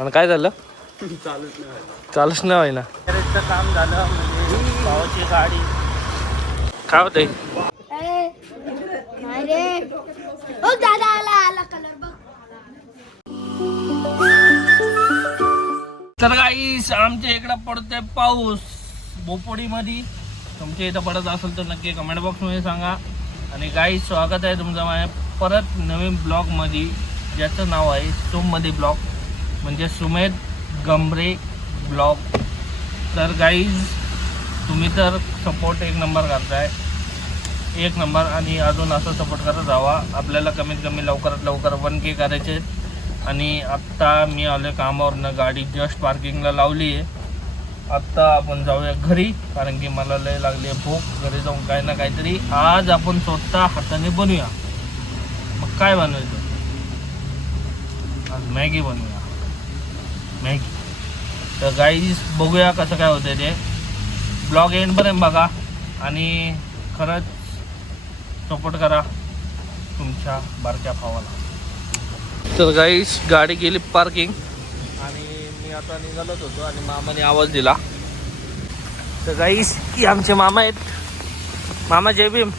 आणि काय झालं? चालूच नाही व्हायला. काम झालं म्हणजे भावाची गाडी काय होतंय? दादा आला कलर बघ. तर गाईस आमच्या इकडं पडतोय पाऊस बोपोडीमध्ये. तुमच्या इथं पडत असेल तर नक्की कमेंट बॉक्समध्ये सांगा. आणि गाईस स्वागत आहे तुमचं माझ्या परत नवीन ब्लॉगमध्ये, ज्याचं नाव आहे सुममध्ये ब्लॉग, म्हणजे सुमेध गंभरे ब्लॉग. तर गाईज तुम्ही तर सपोर्ट एक नंबर करताय, एक नंबर. आणि अजून असं सपोर्ट करत जावा. आपल्याला कमीत कमी लवकरात लवकर 1K करायचे. आणि आत्ता मी आलो कामावरनं, गाडी जस्ट पार्किंगला लावली आहे. आत्ता आपण जाऊया घरी, कारण की मला लय लागली आहे भूक. घरी जाऊन काय ना काहीतरी आज आपण स्वतः हाताने बनवूया. मग काय बनवायचं? आज मॅगी बनवूया, मॅगी. तर गाईज बघूया कसं काय होतं ते. ब्लॉग एंडपर्यंत बघा आणि खरंच सपोर्ट करा तुमच्या बारक्या भावाला. तर गाईज गाडी गेली पार्किंग आणि मी आता निघालोच होतो आणि मामाने आवाज दिला. तर गाईज की आमचे मामा आहेत. मामा जय भीम.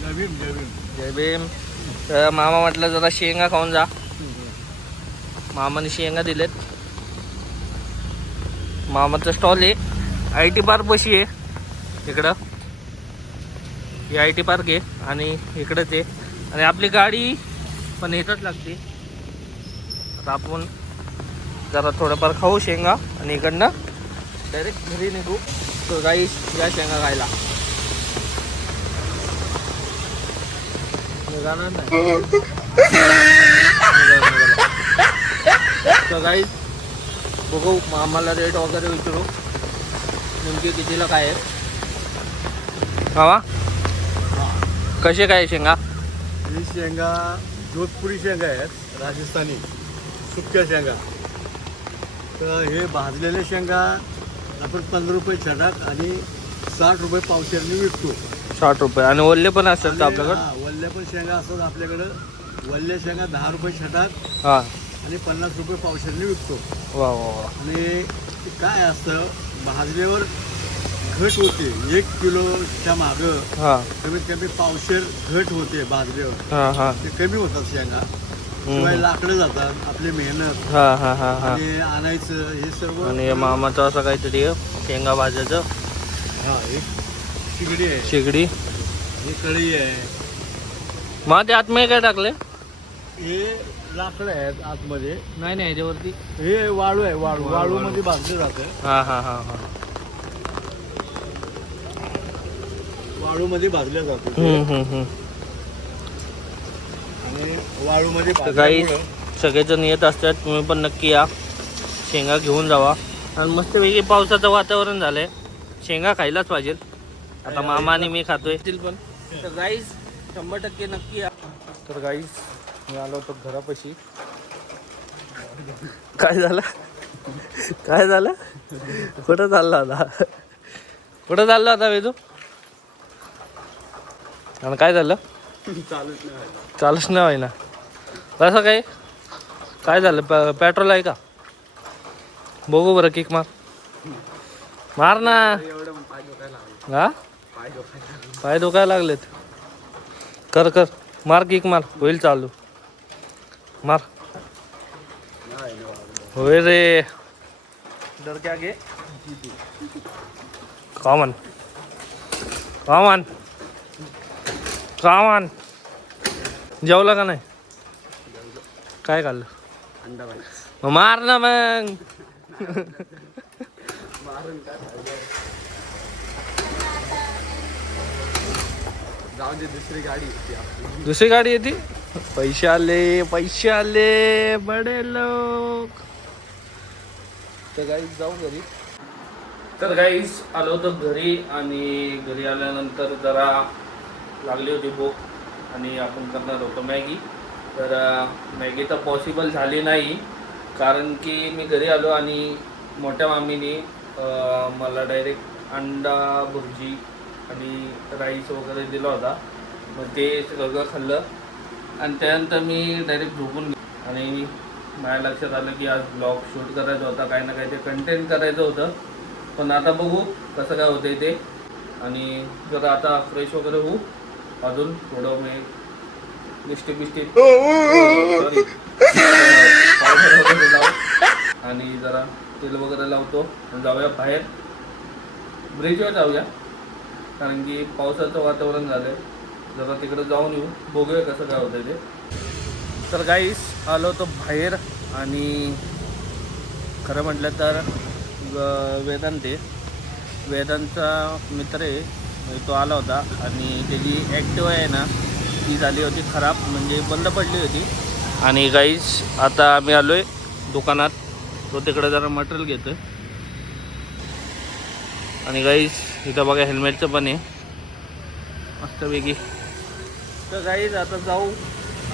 जय भीम जय भीम जय भीम. तर मामा म्हटलं जरा शेंगा खाऊन जा. मामाने शेंगा दिलेत. मामाचं स्टॉल आहे IT पार्क बशी आहे इकडं. ही IT पार्क आहे आणि इकडंच आहे. आणि आपली गाडी पण इथंच लागते. आता आपण जरा थोडंफार खाऊ शेंगा आणि इकडनं डायरेक्ट घरी निघू. तर गाईस या शेंगा खायला जाणार नाही. तर गाईस बघू आम्हाला रेट वगैरे विचारू नेमकी कितीला काय आहे. मामा कसे काय शेंगा? ही शेंगा जोधपुरी शेंगा आहेत, राजस्थानी सुक्या शेंगा. तर हे भाजलेले शेंगा आपण 15 रुपये छटाक आणि 60 रुपये पावशेरने विकतो. 60 रुपये. आणि ओल्ले पण असतात का आपल्याकडे? वल्ल्या पण शेंगा असतात आपल्याकडं. वल्ल्या शेंगा 10 रुपये छटाक हां. आणि 50 रुपये पावशेरने विकतो. वा वा वा. आणि ते काय असतं, भाजल्यावर घट होते. 1 किलोच्या मागं हां कमीत कमी पावशेर घट होते भाजल्यावर. हां हां ते कमी होतात शेंगा. शिवाय लाकडं जातात, आपली मेहनत हां हां हां हां. आणि आणायचं हे सर्व. आणि मामाचं असं काहीतरी आहे शेंगा भाजायचं. हा, एक शिगडी आहे, शेगडी. ही कढई आहे. मग ते आतमध्ये काय टाकले? हे लाकडं आहेत आतमध्ये. नाही नाही याच्यावरती. हे वाळू आहे, वाळू मध्ये भाजलं जातं. हां हां हां हां. वाळू मध्ये भाजलं जातं ते. आणि वाळू मध्ये काही सगळेजण येत असतात, तुम्ही पण नक्की या, शेंगा घेऊन जावा. आणि मस्तपैकी पावसाचं वातावरण झालंय, शेंगा खायलाच पाहिजे. आता मामा आणि मी खातोय पण. तर गाईज 100% नक्की या. तर गाईज मी आलो होतो घरापाशी. काय झालं? काय झालं? कुठं चालला होता? कुठं चालला होता वेदू? आणि काय झालं? चालूच नाही व्हायना. कसं काय? काय झालं? पेट्रोल आहे का? बघू बरं, किक मार. मार ना. हा, पाय दुखायला लागलेत. कर कर, मार किक मार, होईल चालू. मार. होय रे. डर क्या गे? Common common common. जेवला का नाही? काय खाल्लं? मग मार ना मग. दुसरी गाडी येते. पैसे आले, पैसे आले, बडे लोक. तर गाईस जाऊ घरी. तर गाईस आलो होतो घरी आणि घरी आल्यानंतर जरा लागली होती भूक आणि आपण करणार होतो मॅगी. तर मॅगी तर पॉसिबल झाली नाही, कारण की मी घरी आलो आणि मोठ्या मामीने मला डायरेक्ट अंडा भुर्जी आणि राईस वगैरे दिला होता. मग ते सगळं खाल्लं आणि त्यानंतर मी डायरेक्ट झोपून गेलो. आणि माझ्या लक्षात आलं की आज ब्लॉग शूट करायचा होता, काही ना काही ते कंटेंट करायचं होतं. पण आता बघू कसं काय होतंय ते. आणि जरा आता फ्रेश वगैरे होऊ, अजून थोडं मी लिस्टिक सॉरी पावडर वगैरे लावू आणि जरा तेल वगैरे लावतो. जाऊया बाहेर, ब्रिजवर जाऊया, कारण की पावसाचं वातावरण झालं आहे. जरा तिकडे जाऊन येऊ, बघूया कसं काय होतं ते. तर गाईस आलो होतो बाहेर आणि खरं म्हटलं तर वेदांतचा मित्र आहे, तो आला होता आणि त्याची ॲक्टिवा आहे ना ती झाली होती खराब, म्हणजे बंद पडली होती. आणि गाईस आता आम्ही आलो आहे दुकानात, तो तिकडे जरा मटेरियल घेतो आहे. आणि गाईस इथं बघा हेल्मेटचं पण आहे मस्तपैकी. तर गाईज आता जाऊ.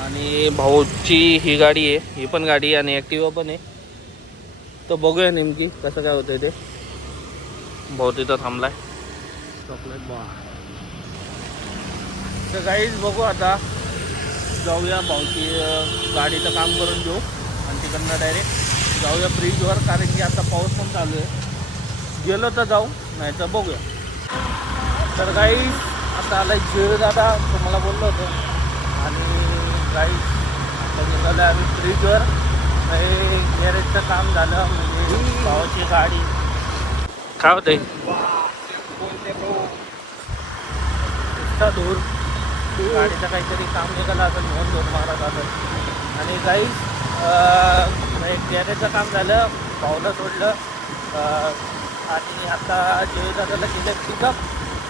आणि भाऊची ही गाडी आहे, ही पण गाडी आहे आणि ॲक्टिवा पण आहे. तर बघूया नेमकी कसं काय होतं ते. भाऊ तिथं थांबलाय चॉकलेट बा. तर गाईज बघू आता, जाऊया भाऊची गाडीचं काम करून घेऊ आणि तिकडनं डायरेक्ट जाऊया ब्रिजवर, कारण की आता पाऊस पण चालू आहे. गेलो तर जाऊ, नाही तर बघूया. तर गाईज आता आला जेव दादा, तुम्हाला बोललो होतो. आणि गाईज आता निघालं आम्ही ब्रिजवर. हे गॅरेजचं काम झालं, म्हणजे भावाची गाडी काय होते इतका दूर गाडीचं काहीतरी काम निघालं असेल म्हणून दोन मारत असेल. आणि गाईज एक गॅरेजचं काम झालं, भाऊला सोडलं आणि आता जेव दादाला केलं पिकअप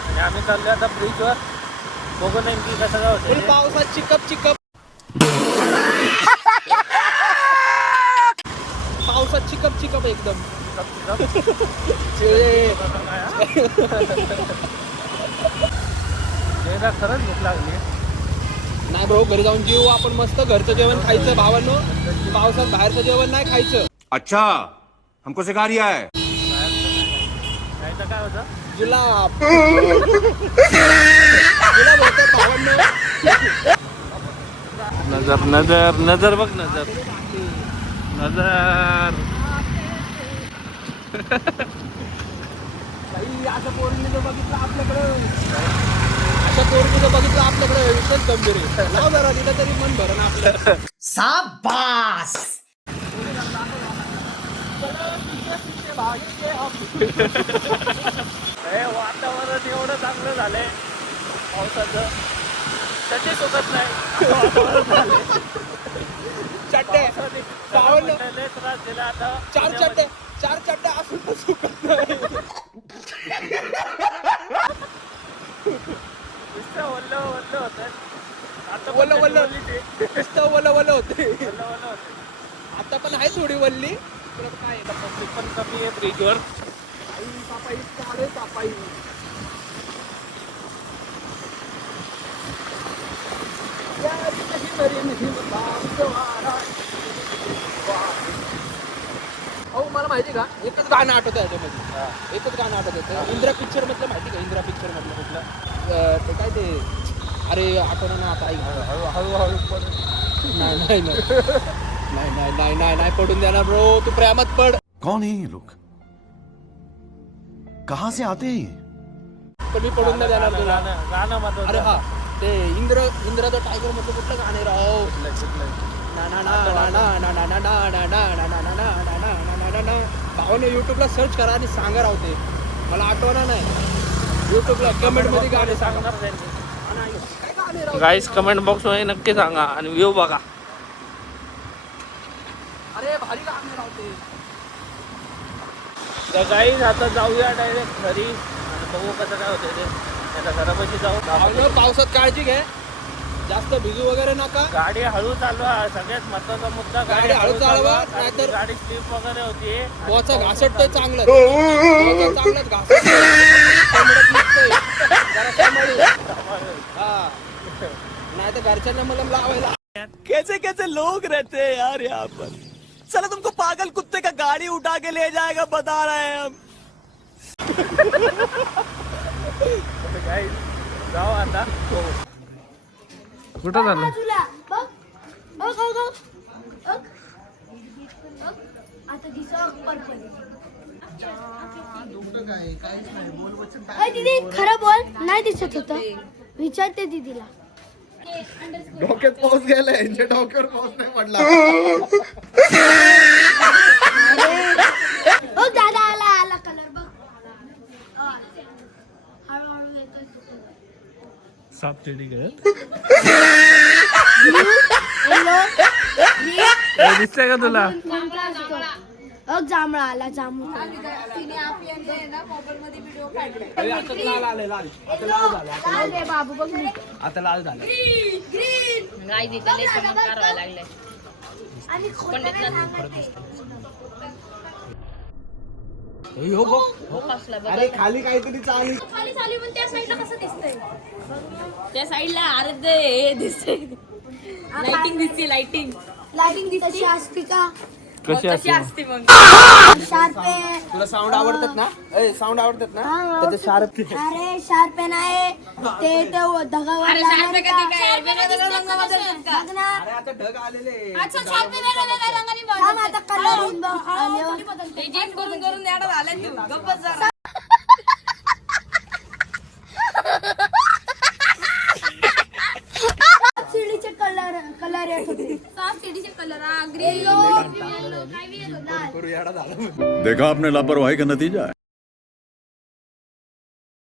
आणि आम्ही चाललो आता ब्रिजवर. बघू नेमकी कसं काय होतं. पावसात चिकप पावसात चिकप एकदम. खरंच भूक लागली. नाही ब्रो, घरी जाऊन जेवू आपण मस्त. घरचं जेवण खायचं भावांनो, पावसात बाहेरचं जेवण नाही खायचं. अच्छा, हमको सिखा रिया है. नाही तर काय होतं, जुलाब जुलाब होते भावांनो. नजर नजर नजर बघ, नजर नजर. असं पोरीने जर बघितलं आपल्याकडं, अशा पोरीने जर बघितलं आपल्याकडं, विशेष गंभीर आहे. लाव जरा तिला तरी मन भरण आपलं. शाबाश. वातावरण एवढं चांगलं झालंय पावसाचं, त्याची सुखत नाही. चड्डे पावलं त्रास दिला आता. चार चड्डे असून पण सुकत नाही. नुसतं ओलं ओलं होतं. आता ओलं नुसतं ओलं होते. आता पण आहे थोडी वल्ली. काय पब्लिक पण कमी आहे ब्रिजवर. सापाई मला माहिती का, एकच गाणं आठवतं याच्यामध्ये. एकच गाणं आठवत होतं इंदिरा पिक्चर मधलं. माहिती का इंदिरा पिक्चर मधलं कुठलं ते काय ते, अरे आठवण ना आता. हळूहळू नाही पडून देणार ब्रो, तू प्रेमात पड. कौन है ये लोग, कहाँ से आते हैं? पण मी पडून नाही देणार तुला. गाणं महत्वाचं. अरे हा, ते इंद्र द टायगर मधलं कुठलं गाणे राव. भावाने युट्यूबला सर्च करा आणि सांगा राव. ते मला आठवणार नाही. युट्यूबला कमेंट मध्ये गाणे सांगणार. काय गाणे राव. गाईस कमेंट बॉक्स मध्ये नक्की सांगा आणि व्ह्यू बघा. अरे भारी गाणे राव ते. तर गाईस आता जाऊया डायरेक्ट घरी आणि बघू कसं काय होतं ते. आता घरापाशी जाऊ. पावसात काळजी घे, जास्त भिजू वगैरे नका. गाडी हळू चालवा, सगळ्यात महत्वाचा मुद्दा. गाडी हळू चालवा, नाहीतर गाडी स्लिप वगैरे होती. बोचा घासटतोय चांगलं. चांगलंच घासट हा, नाही तर घरच्यांना मलम लावायला. कैसे कैसे लोग रहते हैं यार यहाँ पर. चलो तुमको पागल कुत्ते का गाड़ी उठा के ले जाएगा, बता रहे हैं हम. जाऊ आता. कुठं झालं. तुला बघ बघ बघ बघ. आता दिसत पर्पल. अय दीदी खरं बोल, नाही दिसत होतं. विचारते दीदीला. डोक्यात पाऊस गेलाय, यांच्या डोक्यावर पाऊस नाही पडला. हो दादा आला आला कलर बघ. हळूहळू येतोय. साप चिडी कर येलो दिसतंय का तुला? जांभळा आला जांभूळ. लाल रे बाबू बघ मी. आता लाल झालं. आणि खोटाने अरे खाली काहीतरी चालू. खाली चालू पण त्या साईडला कसं दिसतंय? त्या साईडला अर्ध हे दिसते लाइटिंग दिसते लाइटिंग लाइटिंग तशी असते का? कशी कशी असते? असते मग शार्प आहे. तुला साऊंड आवडतात ना? साऊंड आवडतात ना? तर ते शार्प. अरे शार्प आहे नाही ते धगावर अरे लावणार शार्प का? कधी काय वेगवेगळ्या रंगामध्ये असतात का? बघ ना. अरे आता ढग आलेले. अच्छा शार्प वेगवेगळ्या रंगाने थांब आता कलर होऊन बघ. ते जेम करून करून द्यायला झालं तू गप्पच झाला शिडीचे कलर येत होते. साफ शेडीचे कलर ग्रीन देखा आपने लापरवाही का नतीजा है.